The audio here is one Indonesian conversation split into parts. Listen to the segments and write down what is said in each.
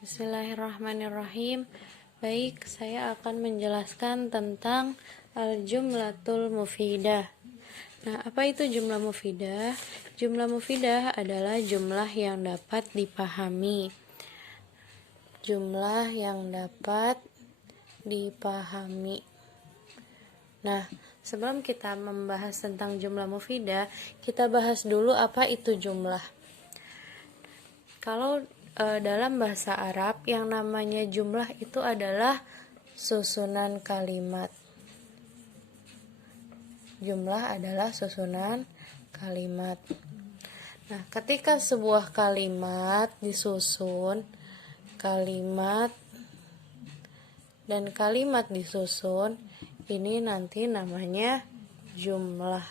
Bismillahirrahmanirrahim. Baik, saya akan menjelaskan tentang al-jumlatul mufidah. Nah, apa itu jumlah mufidah? Jumlah mufidah adalah jumlah yang dapat dipahami. Jumlah yang dapat dipahami. Nah, sebelum kita membahas tentang jumlah mufidah, kita bahas dulu apa itu jumlah. Kalau dalam bahasa Arab yang namanya jumlah itu adalah susunan kalimat. Jumlah adalah susunan kalimat. Nah, ketika sebuah kalimat disusun, kalimat dan kalimat disusun, ini nanti namanya jumlah.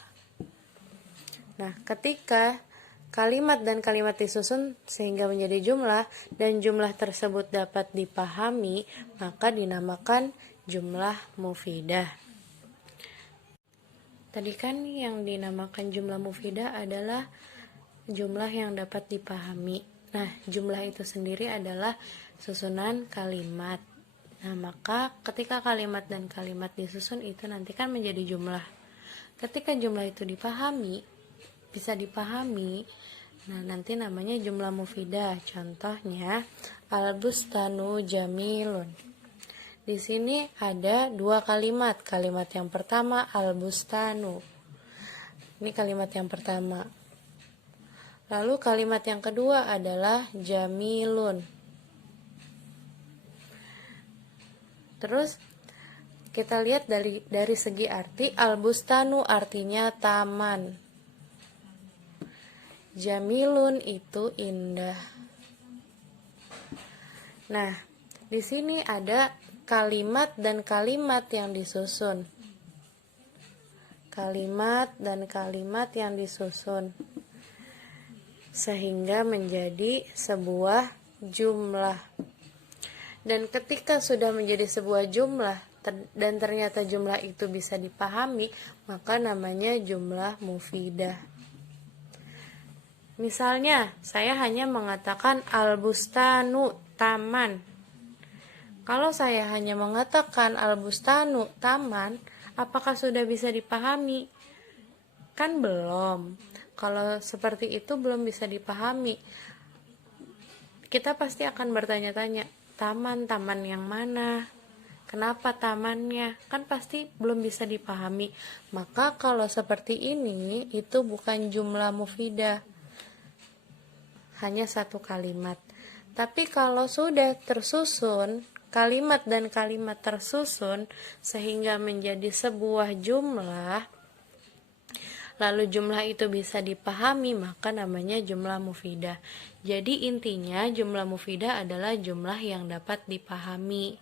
Nah, ketika kalimat dan kalimat disusun sehingga menjadi jumlah dan jumlah tersebut dapat dipahami, maka dinamakan jumlah mufidah. Tadi kan yang dinamakan jumlah mufidah adalah jumlah yang dapat dipahami. Nah, jumlah itu sendiri adalah susunan kalimat. Nah, maka ketika kalimat dan kalimat disusun itu nanti kan menjadi jumlah. Ketika jumlah itu bisa dipahami, nah nanti namanya jumlah mufidah. Contohnya al-bustanu jamilun. Di sini ada dua kalimat. Kalimat yang pertama al-bustanu. Ini kalimat yang pertama. Lalu kalimat yang kedua adalah jamilun. Terus kita lihat dari segi arti, al-bustanu artinya taman. Jamilun itu indah. Nah, di sini ada kalimat dan kalimat yang disusun. Kalimat dan kalimat yang disusun sehingga menjadi sebuah jumlah. Dan ketika sudah menjadi sebuah jumlah dan ternyata jumlah itu bisa dipahami, maka namanya jumlah mufidah. Misalnya, saya hanya mengatakan al-bustanu, taman. Kalau saya hanya mengatakan al-bustanu, taman, apakah sudah bisa dipahami? Kan belum. Kalau seperti itu belum bisa dipahami. Kita pasti akan bertanya-tanya, taman yang mana? Kenapa tamannya? Kan pasti belum bisa dipahami. Maka kalau seperti ini, itu bukan jumlah mufidah. Hanya satu kalimat. Tapi kalau sudah tersusun, kalimat dan kalimat tersusun sehingga menjadi sebuah jumlah, lalu jumlah itu bisa dipahami, maka namanya jumlah mufidah. Jadi intinya jumlah mufidah adalah jumlah yang dapat dipahami.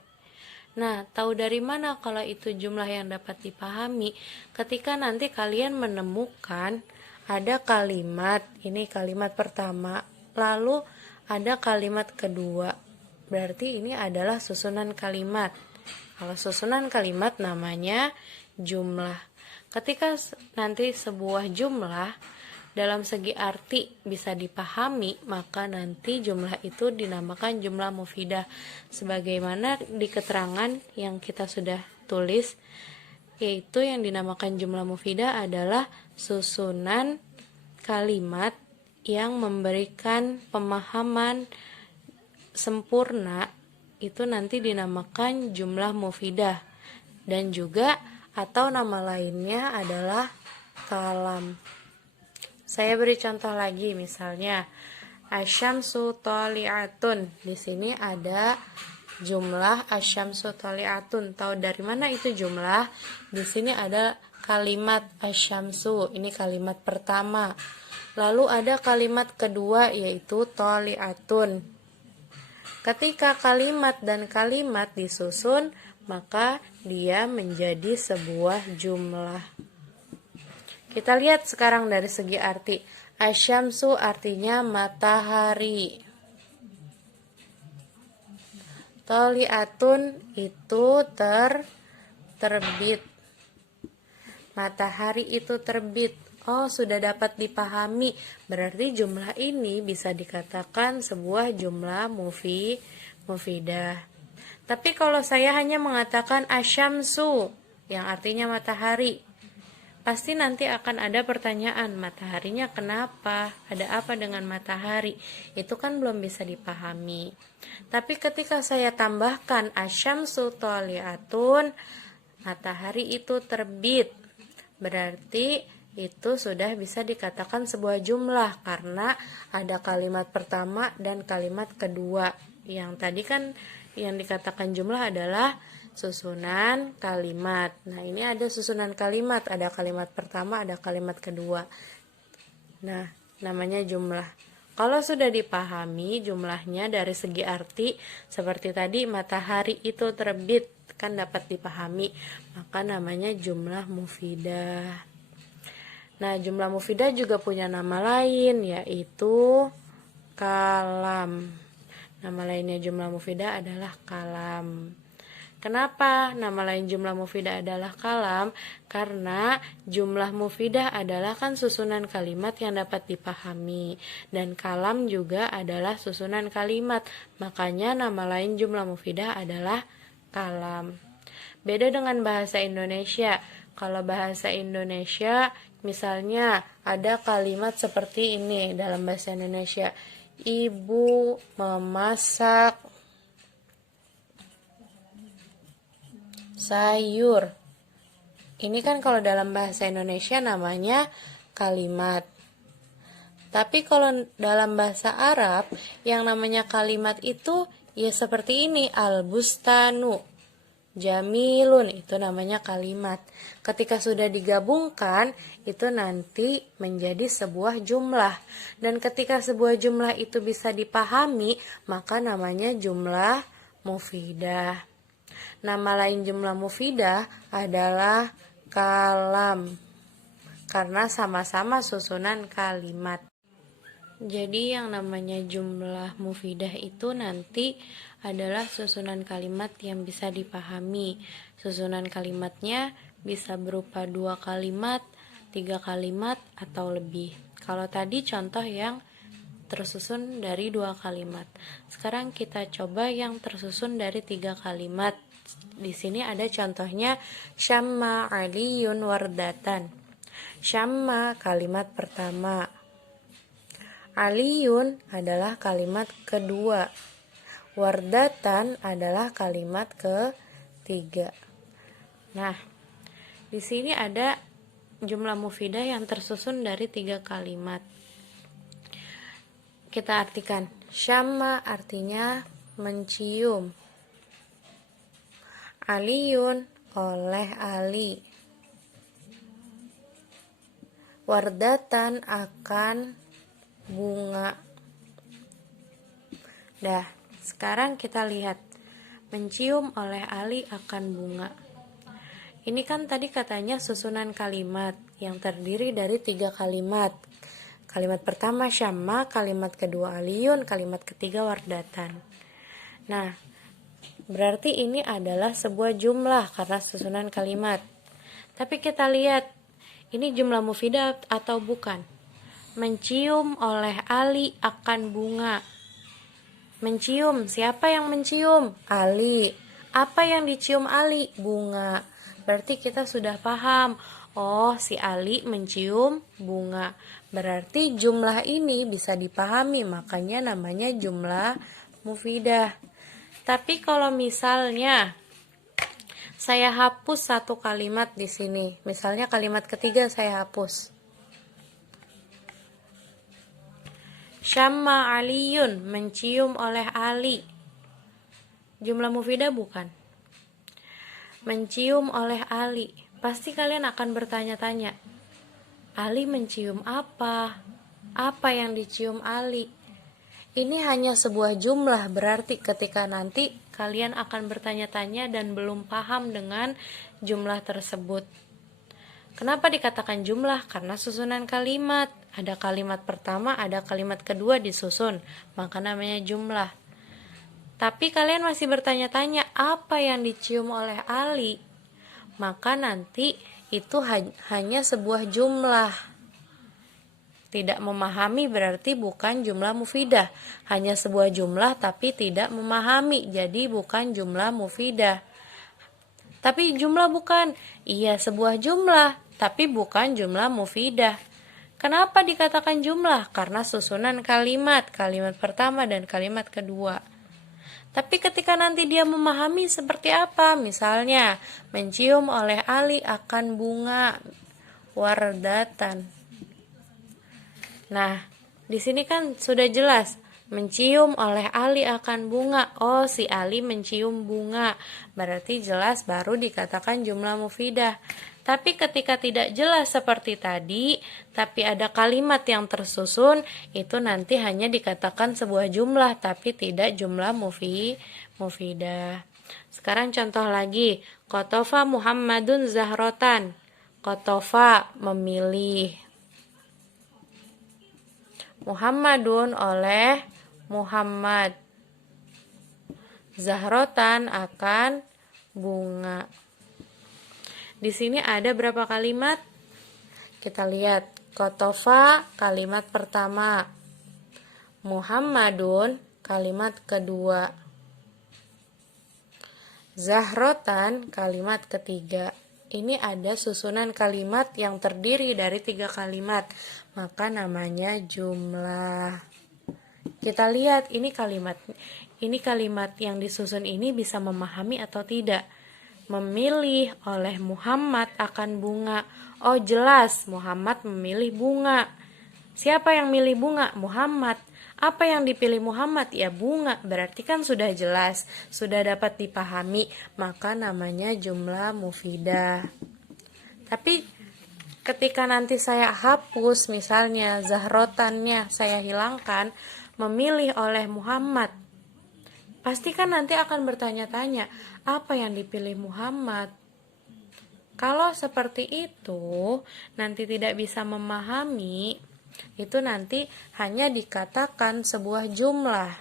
Nah, tahu dari mana kalau itu jumlah yang dapat dipahami? Ketika nanti kalian menemukan ada kalimat, ini kalimat pertama, lalu ada kalimat kedua, berarti ini adalah susunan kalimat. Kalau susunan kalimat namanya jumlah. Ketika nanti sebuah jumlah dalam segi arti bisa dipahami, maka nanti jumlah itu dinamakan jumlah mufidah. Sebagaimana di keterangan yang kita sudah tulis, yaitu yang dinamakan jumlah mufidah adalah susunan kalimat yang memberikan pemahaman sempurna, itu nanti dinamakan jumlah mufidah. Dan juga atau nama lainnya adalah kalam. Saya beri contoh lagi, misalnya asyamsu thali'atun. Di sini ada jumlah asyamsu thali'atun. Tahu dari mana itu jumlah? Di sini ada kalimat asyamsu. Ini kalimat pertama. Lalu ada kalimat kedua yaitu thali'atun. Ketika kalimat dan kalimat disusun, maka dia menjadi sebuah jumlah. Kita lihat sekarang dari segi arti. Asyamsu artinya matahari. Thali'atun itu terbit. Matahari itu terbit. Oh, sudah dapat dipahami. Berarti jumlah ini bisa dikatakan sebuah jumlah mufidah. Tapi kalau saya hanya mengatakan asyamsu, yang artinya matahari, pasti nanti akan ada pertanyaan, mataharinya kenapa? Ada apa dengan matahari? Itu kan belum bisa dipahami. Tapi ketika saya tambahkan asyamsu thali'atun, matahari itu terbit, berarti itu sudah bisa dikatakan sebuah jumlah karena ada kalimat pertama dan kalimat kedua. Yang tadi kan yang dikatakan jumlah adalah susunan kalimat. Nah, ini ada susunan kalimat, ada kalimat pertama, ada kalimat kedua. Nah, namanya jumlah. Kalau sudah dipahami jumlahnya dari segi arti, seperti tadi matahari itu terbit, kan dapat dipahami, maka namanya jumlah mufidah. Nah, jumlah mufidah juga punya nama lain, yaitu kalam. Nama lainnya jumlah mufidah adalah kalam. Kenapa nama lain jumlah mufidah adalah kalam? Karena jumlah mufidah adalah kan susunan kalimat yang dapat dipahami, dan kalam juga adalah susunan kalimat. Makanya nama lain jumlah mufidah adalah kalam. Beda dengan bahasa Indonesia. Kalau bahasa Indonesia misalnya ada kalimat seperti ini dalam bahasa Indonesia. Ibu memasak sayur. Ini kan kalau dalam bahasa Indonesia namanya kalimat. Tapi kalau dalam bahasa Arab yang namanya kalimat itu ya seperti ini, al-bustanu jamilun, itu namanya kalimat. Ketika sudah digabungkan, itu nanti menjadi sebuah jumlah. Dan ketika sebuah jumlah itu bisa dipahami, maka namanya jumlah mufidah. Nama lain jumlah mufidah adalah kalam, karena sama-sama susunan kalimat. Jadi yang namanya jumlah mufidah itu nanti adalah susunan kalimat yang bisa dipahami. Susunan kalimatnya bisa berupa 2 kalimat, 3 kalimat, atau lebih. Kalau tadi contoh yang tersusun dari 2 kalimat. Sekarang kita coba yang tersusun dari 3 kalimat. Di sini ada contohnya syamma aliyun wardatan. Syamma kalimat pertama. Aliyun adalah kalimat kedua. Wardatan adalah kalimat ketiga. Nah, di sini ada jumlah mufidah yang tersusun dari 3 kalimat. Kita artikan. Syamma artinya mencium. Aliyun oleh Ali. Wardatan akan bunga. Dah, sekarang kita lihat. Mencium oleh Ali akan bunga. Ini kan tadi katanya susunan kalimat yang terdiri dari 3 kalimat. Kalimat pertama syamma, kalimat kedua aliyun, kalimat ketiga wardatan. Nah, berarti ini adalah sebuah jumlah karena susunan kalimat. Tapi kita lihat, ini jumlah mufidah atau bukan? Mencium oleh Ali akan bunga. Mencium, siapa yang mencium? Ali. Apa yang dicium Ali? Bunga. Berarti kita sudah paham. Oh, si Ali mencium bunga. Berarti jumlah ini bisa dipahami, makanya namanya jumlah mufidah. Tapi kalau misalnya saya hapus satu kalimat di sini, misalnya kalimat ketiga saya hapus. Syamma aliyun, mencium oleh Ali. Jumlah mufidah bukan? Mencium oleh Ali. Pasti kalian akan bertanya-tanya, Ali mencium apa? Apa yang dicium Ali? Ini hanya sebuah jumlah, berarti ketika nanti kalian akan bertanya-tanya dan belum paham dengan jumlah tersebut. Kenapa dikatakan jumlah? Karena susunan kalimat. Ada kalimat pertama, ada kalimat kedua disusun, maka namanya jumlah. Tapi kalian masih bertanya-tanya, apa yang dicium oleh Ali? Maka nanti itu hanya sebuah jumlah. Tidak memahami berarti bukan jumlah mufidah. Hanya sebuah jumlah tapi tidak memahami, jadi bukan jumlah mufidah. Tapi jumlah bukan. Iya, sebuah jumlah, tapi bukan jumlah mufidah. Kenapa dikatakan jumlah? Karena susunan kalimat pertama dan kalimat kedua. Tapi ketika nanti dia memahami seperti apa, misalnya mencium oleh Ali akan bunga wardatan. Nah, di sini kan sudah jelas mencium oleh Ali akan bunga. Oh, si Ali mencium bunga. Berarti jelas baru dikatakan jumlah mufidah. Tapi ketika tidak jelas seperti tadi, tapi ada kalimat yang tersusun, itu nanti hanya dikatakan sebuah jumlah, tapi tidak jumlah mufidah. Sekarang contoh lagi, Qotofa Muhammadun Zahrotan. Qotofa memilih. Muhammadun oleh Muhammad. Zahrotan akan bunga. Di sini ada berapa kalimat? Kita lihat. Qotofa kalimat pertama. Muhammadun kalimat kedua. Zahrotan kalimat ketiga. Ini ada susunan kalimat yang terdiri dari 3 kalimat. Maka namanya jumlah. Kita lihat ini kalimat yang disusun ini bisa memahami atau tidak. Memilih oleh Muhammad akan bunga. Oh, jelas Muhammad memilih bunga. Siapa yang milih bunga? Muhammad. Apa yang dipilih Muhammad? Ya, bunga. Berarti kan sudah jelas, sudah dapat dipahami, maka namanya jumlah mufidah. Tapi ketika nanti saya hapus, misalnya zahrotannya saya hilangkan, memilih oleh Muhammad, pasti kan nanti akan bertanya-tanya, apa yang dipilih Muhammad? Kalau seperti itu, nanti tidak bisa memahami, itu nanti hanya dikatakan sebuah jumlah.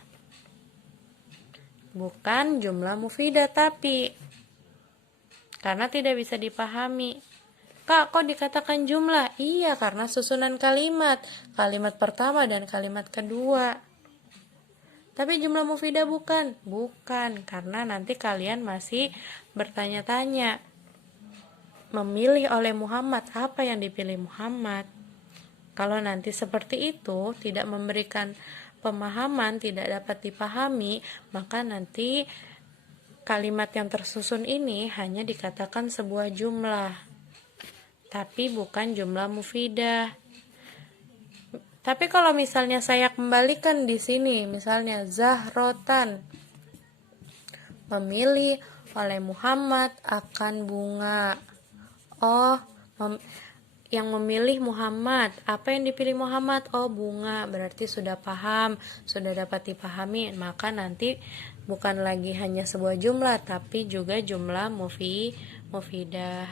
Bukan jumlah mufidah tapi. Karena tidak bisa dipahami. Kak, kok dikatakan jumlah? Iya, karena susunan kalimat. Kalimat pertama dan kalimat kedua. Tapi jumlah mufidah bukan? Bukan, karena nanti kalian masih bertanya-tanya. Memilih oleh Muhammad, apa yang dipilih Muhammad? Kalau nanti seperti itu, tidak memberikan pemahaman, tidak dapat dipahami, maka nanti kalimat yang tersusun ini hanya dikatakan sebuah jumlah. Tapi bukan jumlah mufidah. Tapi kalau misalnya saya kembalikan di sini, misalnya Zahrotan memilih oleh Muhammad akan bunga. Oh, yang memilih Muhammad. Apa yang dipilih Muhammad? Oh, bunga. Berarti sudah paham, sudah dapat dipahami. Maka nanti bukan lagi hanya sebuah jumlah, tapi juga jumlah mufidah.